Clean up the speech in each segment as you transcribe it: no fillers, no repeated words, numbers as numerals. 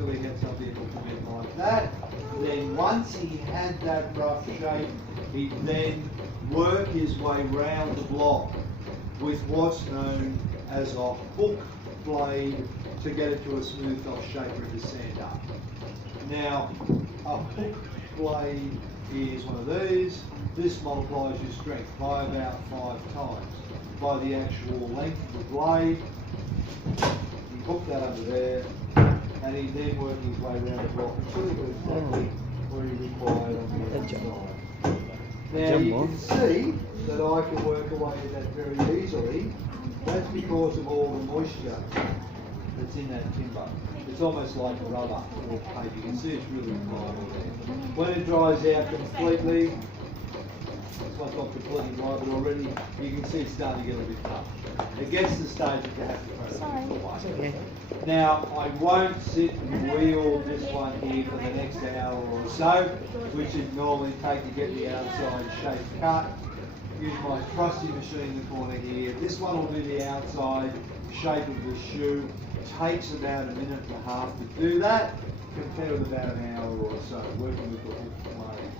until he had something that looked a bit like that. Then once he had that rough shape, he'd then work his way round the block with what's known as a hook blade to get it to a smoothed off shape or to sand up. Now, a hook blade is one of these. This multiplies your strength by about 5 times by the actual length of the blade. You hook that under there, and he then worked his way around the block until he got exactly where he required on the outside. Now you can see that I can work away at that very easily. That's because of all the moisture that's in that timber. It's almost like rubber or paper. You can see it's really pliable there. When it dries out completely, it's not completely dry, but already you can see it's starting to get a bit tough. It gets to the stage that you have to throw it away. Now, I won't sit and wheel this one here for the next hour or so, which would normally take to get the outside shape cut. Use my trusty machine in the corner here. This one will do the outside shape of the shoe. It takes about a minute and a half to do that, compared with about an hour or so working with the hook blade.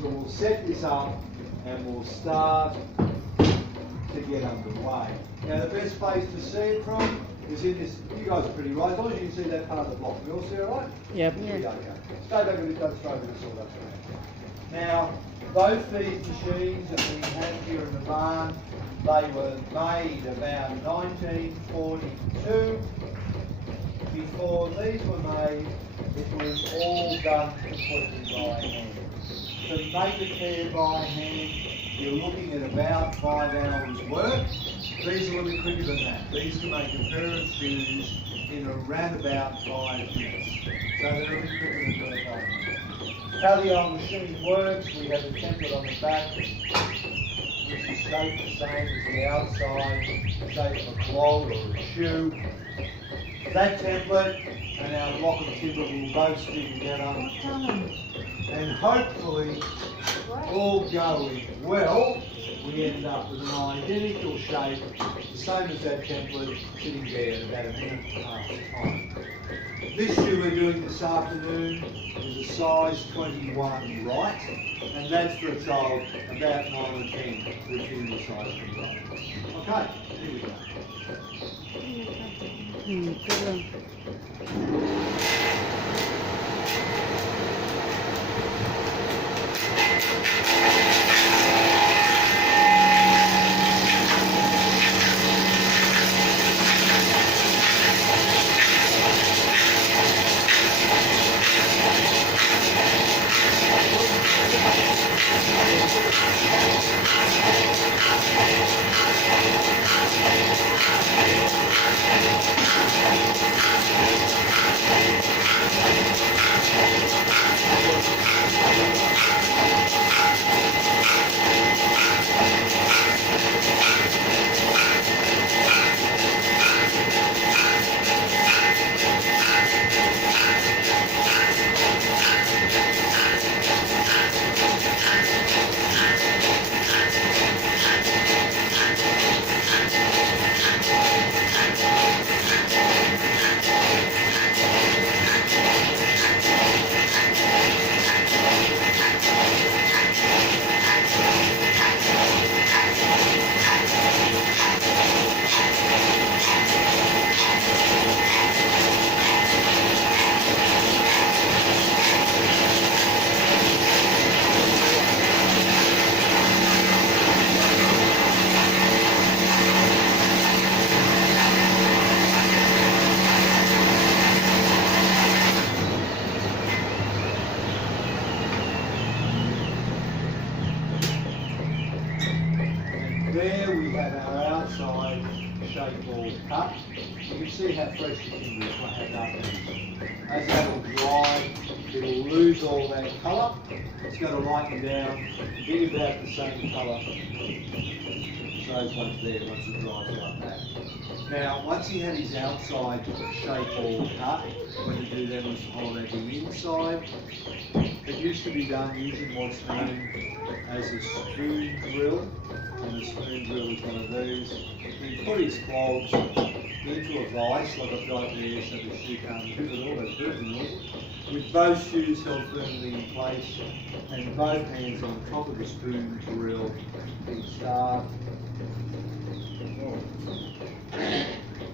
So we'll set this up and we'll start to get underway. Now the best place to see it from is in this. You guys are pretty right. As long as you can see that part of the block. You all see it right? Yep. There you go. Stay back a bit, don't throw this all up around. Now, both these machines that we have here in the barn, they were made about 1942. Before these were made, it was all done completely by hand. To make a pair by hand, you're looking at about 5 hours work. These are a little bit quicker than that. These can make a pair of shoes in around about 5 minutes. So they're a bit quicker than doing it by hand. How the old machine works, we have a template on the back, which is shaped the same as the outside, shape of a clog or a shoe. That template and our block of timber will both stick together, and hopefully, all going well, we end up with an identical shape, the same as that template, sitting there in about a minute and a half time. This shoe we're doing this afternoon is a size 21 right, and that's for a child about 9 or 10, which is the size 21. Okay, here we go. Good one. There we have our outside shape all cut. You can see how fresh the timber is when I have that. As that will dry, it will lose all that colour. It's going to lighten down, be about the same colour as those ones there once it dries like that. Now, once he had his outside shape all cut, what to do then was to hold out the inside. It used to be done using what's known as a spoon drill, and the spoon drill is one of these. He put his clogs into a vice like I've got there so the shoe can't move at all, that's perfect. With both shoes held firmly in place and both hands on the top of the spoon drill, big start.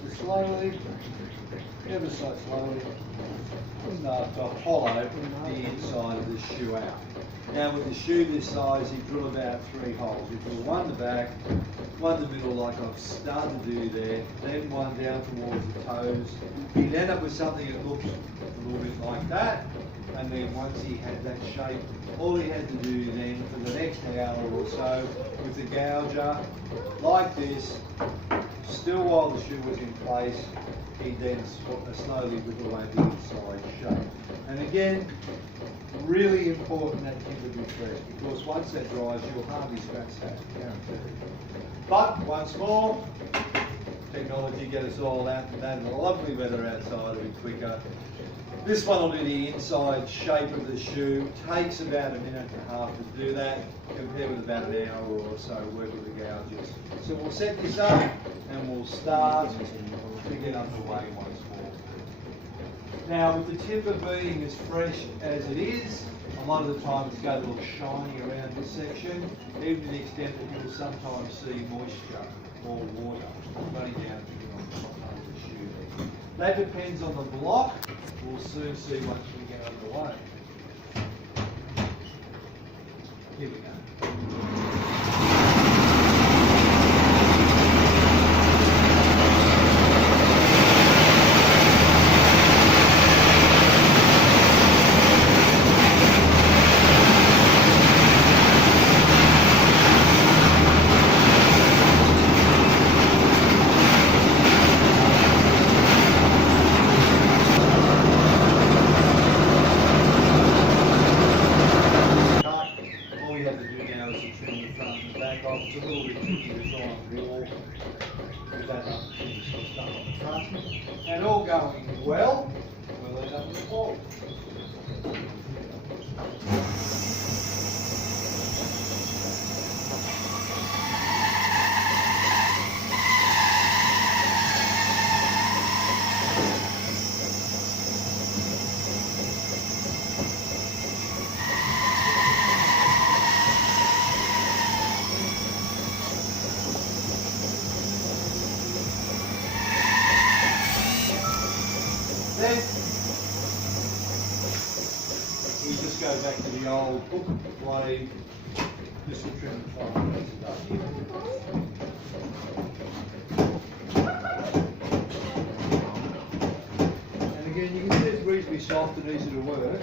Just slowly, ever so slowly, start to hollow the inside of the shoe out. Now with the shoe this size, you drill about 3 holes. You drill one in the back, one in the middle like I've started to do there, then one down towards the toes. You'd end up with something that looks a little bit like that. And then once he had that shape, all he had to do then for the next hour or so with the gouger, like this, still while the shoe was in place, he'd then slowly whittle away the inside shape. And again, really important that timber be fresh, because once that dries, you'll hardly scratch that, guaranteed. But once more, technology gets us all out and that lovely weather outside a bit quicker. This one will do the inside shape of the shoe. Takes about a minute and a half to do that, compared with about an hour or so work with the gouges. So we'll set this up and we'll start to get underway once more. Now with the timber being as fresh as it is, a lot of the time it's going to look shiny around this section, even to the extent that you'll sometimes see moisture or water running down on the top of the shoe. That depends on the block. We'll soon see once we get underway. Here we go. It's a little bit tricky to try and walk with that up stuff on the front. And all going well, we'll end up with a ball. Then we just go back to the old hook blade, just to trim the fine pieces up here. And again, you can see it's reasonably soft and easy to work.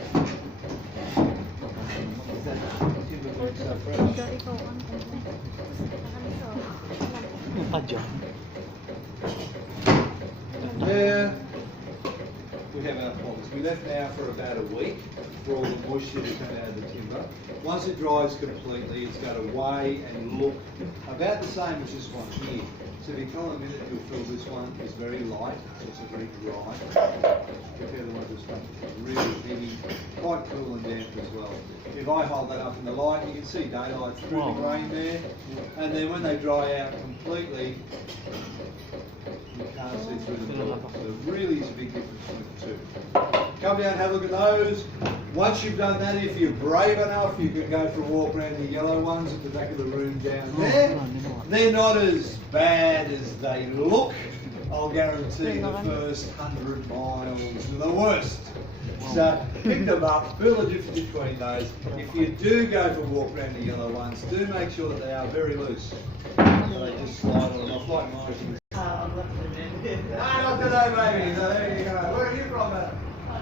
Timber being so fresh. There. We have our pots. We left now for about a week for all the moisture to come out of the timber. Once it dries completely, it's going to weigh and look about the same as this one here. So if you come in a minute, you'll feel this one is very light, it's also very dry. Compare the one this one, really heavy, quite cool and damp as well. If I hold that up in the light, you can see daylight through the grain there. And then when they dry out completely, you can't see through them at all. So there really is a big difference between the two. Come down and have a look at those. Once you've done that, if you're brave enough, you can go for a walk around the yellow ones at the back of the room down there. They're not as bad as they look. I'll guarantee the first 100 miles are the worst. So pick them up, feel the difference between those. If you do go for a walk around the yellow ones, do make sure that they are very loose. So they just slide on and off like mine. Not today, baby. So there you go. Where are you from,